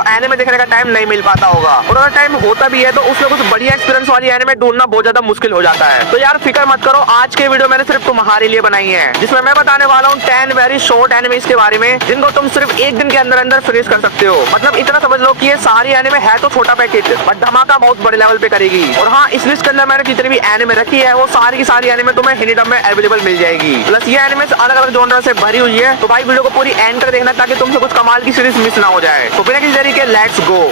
को एनिमे देखने का टाइम नहीं मिल पाता होगा, और अगर टाइम होता भी है तो उसमें कुछ बढ़िया एक्सपीरियंस वाली एनिमे ढूंढना बहुत ज्यादा मुश्किल हो जाता है। तो यार फिक्र मत करो, आज के वीडियो मैंने सिर्फ तुम्हारे लिए बनाई है, जिसमें मैं बताने वाला हूँ 10 वेरी शॉर्ट एनिमेस के बारे में, जिनको तुम सिर्फ एक दिन के अंदर अंदर फिनिश कर सकते हो। मतलब इतना समझ लो कि ये सारी एनिमे है तो छोटा पैकेज, बट धमाका बहुत बड़े लेवल पे करेगी। और हाँ, इस लिस्ट के अंदर मैंने जितनी भी एनिमे रखी है वो सारी की सारी एनिमे तुम्हें हिंदी डब में अवेलेबल मिल जाएगी। प्लस ये एनिमे अलग अलग जॉनर से भरी हुई है, तो भाई वीडियो को पूरी एंड कर देखना ताकि तुमसे कुछ कमाल की सीरीज मिस ना हो जाए। तो बिना किसी तरीके let's go.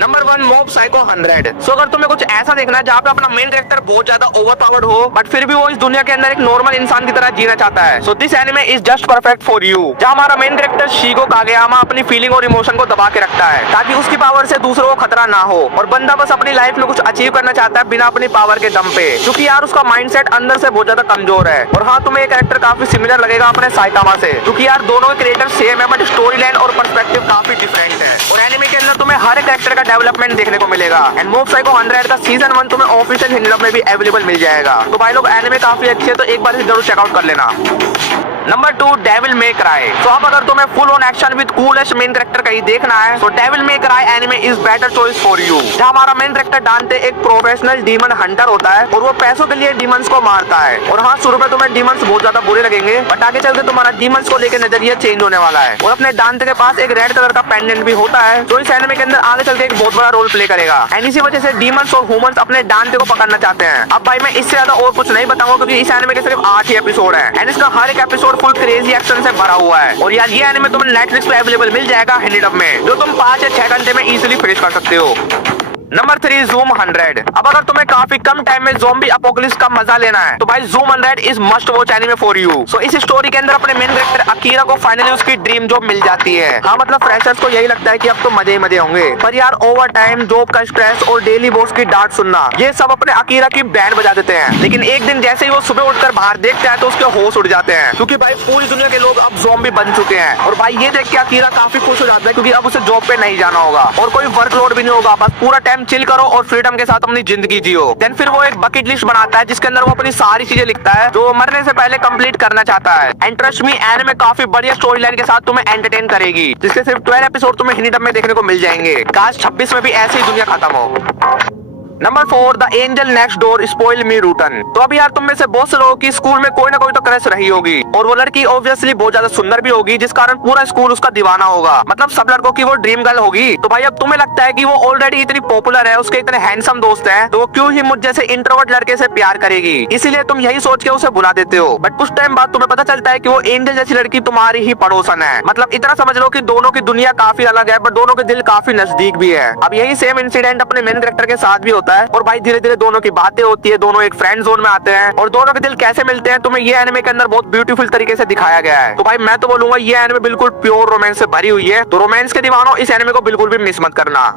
Number 1 mob psycho 100। सो अगर तुम्हें कुछ ऐसा देखना है जहाँ पे अपना मेन कैरेक्टर बहुत ज्यादा ओवर पावर्ड हो, बट फिर भी वो इस दुनिया के अंदर एक नॉर्मल इंसान की तरह जीना चाहता है, so this anime is just perfect for you. जहाँ हमारा मेन कैरेक्टर शिगो कागेयामा अपनी फीलिंग और इमोशन को दबा के रखता है ताकि उसकी पावर से दूसरों को खतरा ना हो, और बंदा बस अपनी लाइफ में कुछ अचीव करना चाहता है बिना अपनी पावर के दम पे, क्योंकि यार उसका माइंडसेट अंदर से बहुत ज्यादा कमजोर है। और हाँ, तुम्हें ये कैरेक्टर काफी सिमिलर लगेगा अपने साइतामा से, क्योंकि यार दोनों के क्रिएटर सेम है, बट स्टोरी लाइन और पर्सपेक्टिव काफी डिफरेंट है। और एनिमे के अंदर तुम्हें हर एक कैरेक्टर का डेवलपमेंट देखने को मिलेगा। एंड मॉब साइको 100 का सीजन 1 तुम्हें ऑफिशियल हिंदी डब में भी अवेलेबल मिल जाएगा। तो भाई लोग, एनिमे काफी अच्छी है, तो एक बार जरूर चेकआउट कर लेना। Number 2 Devil May Cry. तो अब अगर तुम्हें full on action with coolest main character कहीं देखना है तो Devil May Cry anime is better choice for you. जहां हमारा मेन कैरेक्टर डांटे एक प्रोफेशनल डीमन हंटर होता है और वो पैसों के लिए डीमंस को मारता है। और हाँ, शुरू में तुम्हें डीमंस बहुत ज्यादा बुरे लगेंगे, बट आगे चल के तुम्हारा डीमंस को लेकर नजरिया चेंज होने वाला है। और अपने डांटे के पास एक रेड कलर का पेंडेंट भी होता है जो इस एनिमे के अंदर आगे चल के एक बहुत बड़ा रोल प्ले करेगा। एंड इसी वजह से डीमंस और ह्यूमंस अपने डांटे को पकड़ना चाहते हैं। अब भाई मैं इससे ज्यादा और कुछ नहीं बताऊंगा, क्योंकि इस एनिमे के सिर्फ 8 ही एपिसोड है एंड इसका हर एक एपिसोड फुल क्रेजी एक्शन से भरा हुआ है। और यार ये एनिमे तुम्हें नेटफ्लिक्स पे अवेलेबल मिल जाएगा हिंदी डब में, जो तुम 5 या 6 घंटे में इजीली फिनिश कर सकते हो। Number 3 Zom 100। अब अगर तुम्हें काफी कम टाइम में ज़ॉम्बी अपोकलिप्स का मजा लेना है तो भाई Zom 100 is must watch anime for you. So इस स्टोरी के अंदर अपने मेन कैरेक्टर अकीरा को फाइनली उसकी ड्रीम जॉब मिल जाती है। हाँ, मतलब फ्रेशर्स को यही लगता है कि अब तो मजे ही मजे होंगे, पर यार ओवर टाइम, जॉब का स्ट्रेस और डेली बॉस की डांट सुनना, ये सब अपने अकीरा की बैंड बजा देते हैं। लेकिन एक दिन जैसे ही वो सुबह उठकर बाहर देखता है तो उसके होश उड़ जाते हैं, क्योंकि भाई पूरी दुनिया के लोग अब ज़ॉम्बी बन चुके हैं। और भाई ये देख के अकीरा काफी खुश हो जाता है, क्योंकि अब उसे जॉब पे नहीं जाना होगा और कोई वर्कलोड भी नहीं होगा, बस पूरा टाइम चिल करो और फ्रीडम के साथ अपनी जिंदगी जियो। देन फिर वो एक बकेट लिस्ट बनाता है जिसके अंदर वो अपनी सारी चीजें लिखता है जो मरने से पहले कंप्लीट करना चाहता है। एंड ट्रस्ट मी, एनिमे काफी बढ़िया स्टोरी लाइन के साथ तुम्हें एंटरटेन करेगी, जिसके सिर्फ 12 एपिसोड तुम्हें हिंदी डब में देखने को मिल जाएंगे। काश 26 में भी ऐसी ही दुनिया खत्म हो। Number 4 the angel next door spoil me routine. तो अभी यार तुम में से बहुत से लोगों की स्कूल में कोई ना कोई तो क्रश रही होगी, और वो लड़की ऑब्वियसली बहुत ज्यादा सुंदर भी होगी, जिस कारण पूरा स्कूल उसका दीवाना होगा। मतलब सब लड़कों की वो ड्रीम गर्ल होगी। तो भाई अब तुम्हें लगता है कि वो ऑलरेडी इतनी पॉपुलर है, उसके इतने हैंडसम दोस्त हैं, तो वो क्यों ही मुझ जैसे इंट्रोवर्ट लड़के से प्यार करेगी, इसीलिए तुम यही सोच के उसे बुला देते हो। बट कुछ टाइम बाद तुम्हें पता चलता है कि वो एंजल जैसी लड़की तुम्हारी ही पड़ोसन है। मतलब इतना समझ लो कि दोनों की दुनिया काफी अलग है, बट दोनों के दिल काफी नजदीक भी है। अब यही सेम इंसिडेंट अपने मेन कैरेक्टर के साथ भी होता है, और भाई धीरे दोनों की बातें होती है, दोनों एक फ्रेंड जोन में आते हैं, और दोनों के दिल कैसे मिलते हैं तुम्हें ये एनिमे के अंदर बहुत ब्यूटीफुल तरीके से दिखाया गया है। तो भाई मैं तो बोलूंगा ये एनिमे बिल्कुल प्योर रोमांस से भरी हुई है, तो रोमांस के दीवानों इस एनिमे को बिल्कुल भी मिस मत करना।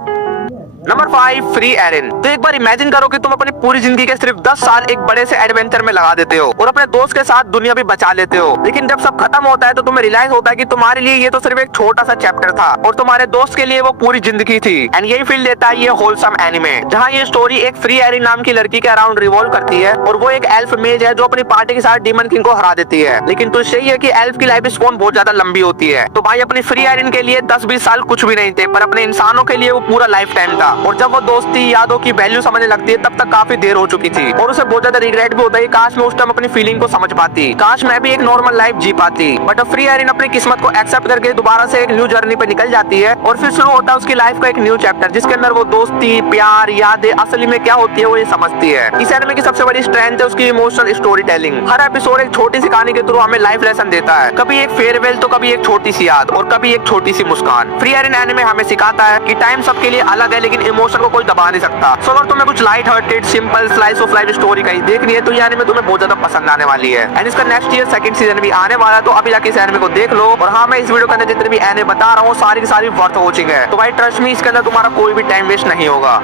Number 5 free Erin. तो एक बार इमेजिन करो कि तुम अपनी पूरी जिंदगी के सिर्फ 10 साल एक बड़े से एडवेंचर में लगा देते हो और अपने दोस्त के साथ दुनिया भी बचा लेते हो, लेकिन जब सब खत्म होता है तो तुम्हें रियलाइज होता है कि तुम्हारे लिए ये तो सिर्फ एक छोटा सा चैप्टर था और तुम्हारे दोस्त के लिए वो पूरी जिंदगी थी। एंड यही फील देता है ये होलसम एनिमे, जहाँ ये स्टोरी एक फ्री एरिन नाम की लड़की के अराउंड रिवॉल्व करती है, और वो एक एल्फ मेज है जो अपनी पार्टी के साथ डीमन किंग को हरा देती है। लेकिन तो सही है कि एल्फ की लाइफ स्पैन बहुत ज्यादा लंबी होती है, तो भाई अपनी फ्री एरिन के लिए 10-20 साल कुछ भी नहीं थे, पर अपने इंसानों के लिए वो पूरा लाइफ टाइम था। और जब वो दोस्त यादों की वैल्यू समझने लगती है तब तक काफी देर हो चुकी थी, और उसे बहुत ज्यादा रिग्रेट भी होता है, काश मैं उस टाइम अपनी फीलिंग को समझ पाती, काश मैं भी एक नॉर्मल लाइफ जी पाती। बट फ्री एरिन अपनी किस्मत को एक्सेप्ट करके दोबारा से एक न्यू जर्नी पे निकल जाती है, और फिर शुरू होता है उसकी लाइफ का एक न्यू चैप्टर, जिसके अंदर वो दोस्ती, प्यार, यादें असली में क्या होती है वो ये समझती है। इस एनिमे की सबसे बड़ी स्ट्रेंथ है उसकी इमोशनल स्टोरी टेलिंग। हर एपिसोड एक छोटी सी कहानी के थ्रू हमें लाइफ लेसन देता है, कभी एक फेयरवेल तो कभी एक छोटी सी याद और कभी एक छोटी सी मुस्कान। फ्री एरिन एनिमे हमें सिखाता है कि टाइम सबके लिए अलग है, लेकिन इमोशन को कोई दबा नहीं सकता। सो अगर तुम्हें कुछ light hearted simple slice of life story कहीं देखनी है तो ये एनिमे तुम्हें बहुत ज्यादा पसंद आने वाली है। एंड इसका नेक्स्ट ईयर सेकंड सीजन भी आने वाला है, तो अभी जाके इस एनिमे को देख लो। और हाँ, मैं इस वीडियो के अंदर जितने भी एनिमे बता रहा हूँ सारी की सारी वर्थ वॉचिंग है, तो भाई ट्रस्ट मी, इसके अंदर तुम्हारा कोई भी टाइम वेस्ट नहीं होगा।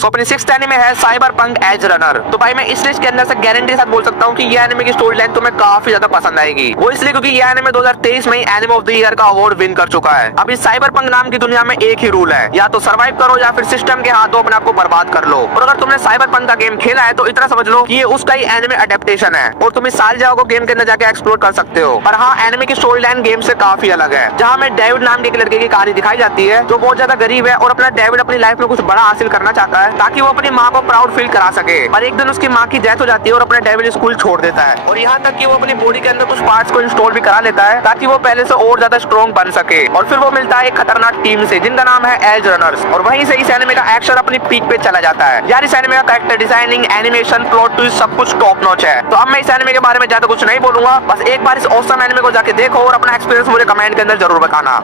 सो अपनी 6th एनिमे है साइबरपंक एज रनर। तो भाई मैं इस लिस्ट के अंदर से गारंटी के साथ बोल सकता हूँ कि ये एनिमे की स्टोरी लाइन तुम्हें काफी ज्यादा पसंद आएगी। वो इसलिए क्योंकि ये एनिमे 2023 में एनिमे ऑफ द ईयर का अवार्ड विन कर चुका है। अब इस साइबरपंक नाम की दुनिया में एक ही रूल है, या तो सर्वाइव करो या फिर सिस्टम के हाथों अपने आप को बर्बाद कर लो। और अगर तुमने साइबरपंक का गेम खेला है तो इतना समझ लो कि ये उसका ही एनिमे अडेप्टेशन है और तुम इस साल जाओगे गेम के अंदर जाके एक्सप्लोर कर सकते हो। पर हाँ, एनिमे की स्टोरी लाइन गेम से काफी अलग है, जहाँ में डेविड नाम के एक लड़के की कहानी दिखाई जाती है जो बहुत ज्यादा गरीब है और अपना डेविड अपनी लाइफ में कुछ बड़ा हासिल करना चाहता है ताकि वो अपनी माँ को प्राउड फील करा सके। पर एक दिन उसकी माँ की डेथ हो जाती है और अपना डेविड स्कूल छोड़ देता है और यहाँ तक कि वो अपनी बॉडी के अंदर कुछ पार्ट्स को इंस्टॉल भी करा लेता है ताकि वो पहले से और ज्यादा स्ट्रॉन्ग बन सके। और फिर वो मिलता है एक खतरनाक टीम से जिनका नाम है एज रनर्स, और वहीं से इस एनिमे का एक्शन अपनी पीक पे चला जाता है। यार इस एनिमे का character designing, animation, plot twist सब कुछ टॉप नॉच है। तो अब मैं इस एनिमे के बारे में ज्यादा कुछ नहीं बोलूंगा, बस एक बार इस ऑसम एनिमे को जाके देखो और अपना एक्सपीरियंस मुझे कमेंट के अंदर जरूर बताना।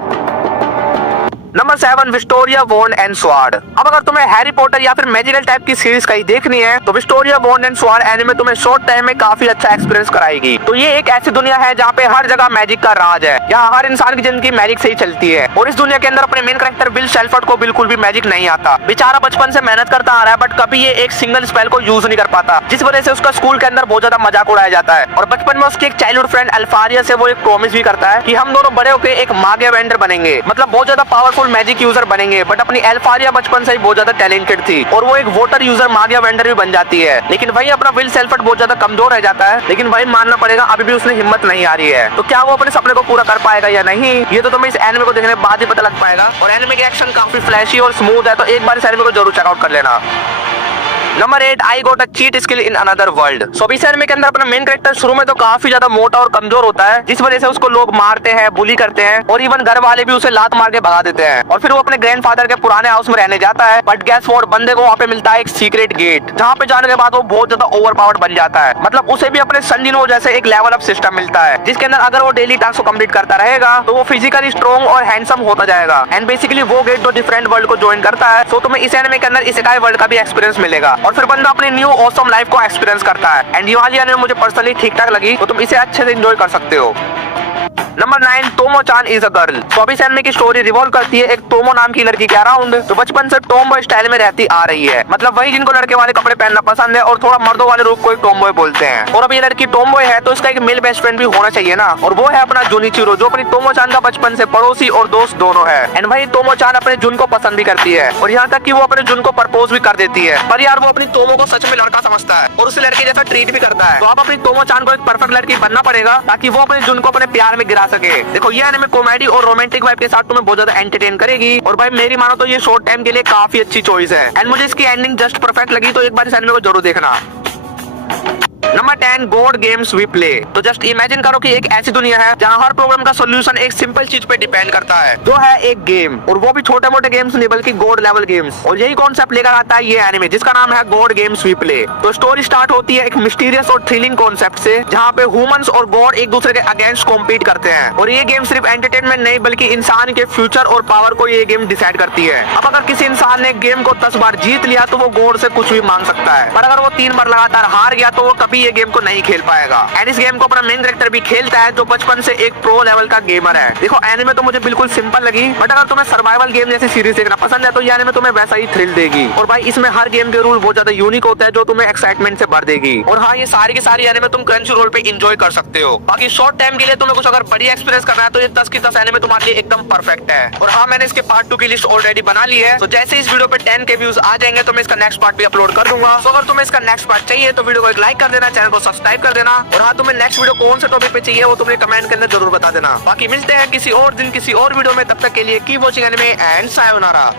Number 7 Victoria wand and sword. अब अगर तुम्हें हैरी पॉटर या फिर मैजिकल टाइप की सीरीज कहीं देखनी है तो Victoria wand and sword anime तुम्हें शॉर्ट टाइम में काफी अच्छा एक्सपीरियंस कराएगी। तो ये एक ऐसी दुनिया है जहाँ पे हर जगह मैजिक का राज है, यहाँ हर इंसान की जिंदगी मैजिक से ही चलती है। और इस दुनिया के अंदर अपने मेन कैरेक्टर विल शेल्फर्ड को बिल्कुल भी मैजिक नहीं आता। बेचारा बचपन से मेहनत करता आ रहा है बट कभी ये एक सिंगल स्पेल को यूज नहीं कर पाता, जिस वजह से उसका स्कूल के अंदर बहुत ज्यादा मजाक उड़ाया जाता है। और बचपन में उसकी एक चाइल्डहुड फ्रेंड अल्फारिया से वो एक प्रॉमिस भी करता है कि हम दोनों बड़े होकर एक मागिया वेंडर बनेंगे, मतलब बहुत ज्यादा पावरफुल मैजिक यूजर बनेंगे। बट अपनी अल्फारिया बचपन से ही बहुत ज्यादा टैलेंटेड थी और वो एक वोटर यूजर मागिया वेंडर भी बन जाती है। लेकिन वही अपना विल शेल्फर्ड बहुत ज्यादा कमजोर रह जाता है, लेकिन भाई मानना पड़ेगा अभी भी उसने हिम्मत नहीं आ रही है। तो क्या वो अपने सपने को पूरा कर पाएगा या नहीं, ये तो तुम्हें इस एनिमे को देखने के बाद ही पता लग पाएगा। और एनिमे के एक्शन काफी फ्लैशी और स्मूथ है, तो एक बार इस एनिमे को जरूर चेकआउट कर लेना। Number 8 I got a cheat skill in another world. So इस एनिमे के अंदर अपना मेन कैरेक्टर शुरू में तो काफी ज्यादा मोटा और कमजोर होता है, जिस वजह से उसको लोग मारते हैं, बुली करते हैं और इवन घर वाले भी उसे लात मार के भगा देते हैं। और फिर वो अपने ग्रैंडफादर के पुराने हाउस में रहने जाता है, बट गैस व्हाट, बंदे को वहाँ पे मिलता है एक सीक्रेट गेट, जहाँ पे जाने के बाद वो बहुत ज्यादा ओवरपावर्ड बन जाता है। मतलब उसे भी अपने सन जिनो जैसे एक लेवल अप सिस्टम मिलता है, जिसके अंदर अगर वो डेली टास्क को कंप्लीट करता रहेगा तो वो फिजिकली स्ट्रॉन्ग और हैंडसम होता जाएगा। एंड बेसिकली वो गेट दो डिफरेंट वर्ल्ड को ज्वाइन करता है। सो तुम्हें इस एनिमे के अंदर इसेकाई वर्ल्ड का भी एक्सपीरियंस मिलेगा और फिर बंदा अपने ऑसम लाइफ को एक्सपीरियंस करता है। एंड ये वाली एनिमे मुझे पर्सनली ठीक ठाक लगी, तो तुम इसे अच्छे से एंजॉय कर सकते हो। Number 9 Tomo-chan is a girl. तो अभी एनिमे की स्टोरी रिवॉल्व करती है एक तोमो नाम की लड़की के अराउंड, जो बचपन से टॉमबॉय स्टाइल में रहती आ रही है। मतलब वही जिनको लड़के वाले कपड़े पहनना पसंद है और थोड़ा मर्दों वाले रूप को एक टॉमबॉय बोलते हैं। और अब ये लड़की टॉमबॉय है तो इसका एक मेल बेस्ट फ्रेंड भी होना चाहिए ना, और वो है अपना जुनिचिरो, जो अपनी तोमो-चान का बचपन से पड़ोसी और दोस्त दोनों है। एंड वही तोमो-चान अपने जुन को पसंद भी करती है और यहाँ तक कि वो अपने जुन को प्रपोज भी कर देती है। पर यार वो अपनी तोमो को सच में लड़का समझता है और उसे लड़के जैसा ट्रीट भी करता है। तो अब अपनी तोमो-चान को एक परफेक्ट लड़की बनना पड़ेगा ताकि वो अपने जुन को अपने प्यार में गिरा सके। देखो ये एनिमे कॉमेडी और रोमांटिक वाइब के साथ तुम्हें बहुत ज्यादा एंटरटेन करेगी और भाई मेरी मानो तो ये शॉर्ट टाइम के लिए काफी अच्छी चॉइस है। एंड मुझे इसकी एंडिंग जस्ट परफेक्ट लगी, तो एक बार इस एनिमे को जरूर देखना। Number 10 god games we play. तो जस्ट इमेजिन करो कि एक ऐसी दुनिया है जहाँ हर प्रॉब्लम का सॉल्यूशन एक सिंपल चीज पे डिपेंड करता है, जो है एक गेम, और वो भी छोटे मोटे गेम्स नहीं बल्कि गॉड लेवल गेम्स। और यही कॉन्सेप्ट लेकर आता है ये एनिमे, जिसका नाम है गॉड गेम्स वी प्ले। तो स्टोरी स्टार्ट होती है एक मिस्टीरियस और थ्रिलिंग कॉन्सेप्ट से, जहाँ पे ह्यूमंस और गॉड एक दूसरे के अगेंस्ट कॉम्पीट करते हैं। और ये गेम सिर्फ एंटरटेनमेंट नहीं बल्कि इंसान के फ्यूचर और पावर को ये गेम डिसाइड करती है। अब अगर किसी इंसान ने गेम को 10 बार जीत लिया तो वो गॉड से कुछ भी मांग सकता है, पर अगर वो 3 बार लगातार हार गया तो वो कभी ये गेम को नहीं खेल पाएगा। एंड इस गेम को अपना मेन कैरेक्टर भी खेलता है, जो बचपन से एक प्रो लेवल का गेमर है। देखो एनिमे तो मुझे बिल्कुल सिंपल लगी, बट अगर तुम्हें सर्वाइवल गेम जैसी सीरीज देखना पसंद है तो ये एनिमे तुम्हें वैसा ही थ्रिल देगी। और भाई इसमें हर गेम के रूल बहुत ज्यादा यूनिक होता है, जो तुम्हें एक्साइटमेंट से भर देगी। और हाँ, ये सारी की सारी एनिमे तुम क्रंचीरोल पे एंजॉय कर सकते हो। बाकी शॉर्ट टाइम के लिए तुम्हें कुछ अगर बढ़िया एक्सपीरियंस करना है तो ये 10 की 10 एनिमे तुम्हारे लिए एकदम परफेक्ट है। और हाँ, मैंने इसके पार्ट 2 की लिस्ट ऑलरेडी बना ली है, तो जैसे इस वीडियो पे 10 के व्यूज आ जाएंगे तो मैं इसका नेक्स्ट पार्ट भी अपलोड कर दूंगा। तो अगर तुम्हें इसका नेक्स्ट पार्ट चाहिए तो वीडियो को एक लाइक कर देना, चैनल को सब्सक्राइब कर देना। और हाँ, तुम्हें नेक्स्ट वीडियो कौन से टॉपिक पे चाहिए वो तुम्हें कमेंट के अंदर जरूर बता देना। बाकी मिलते हैं किसी और दिन किसी और वीडियो में, तब तक के लिए keep watching anime and sayonara.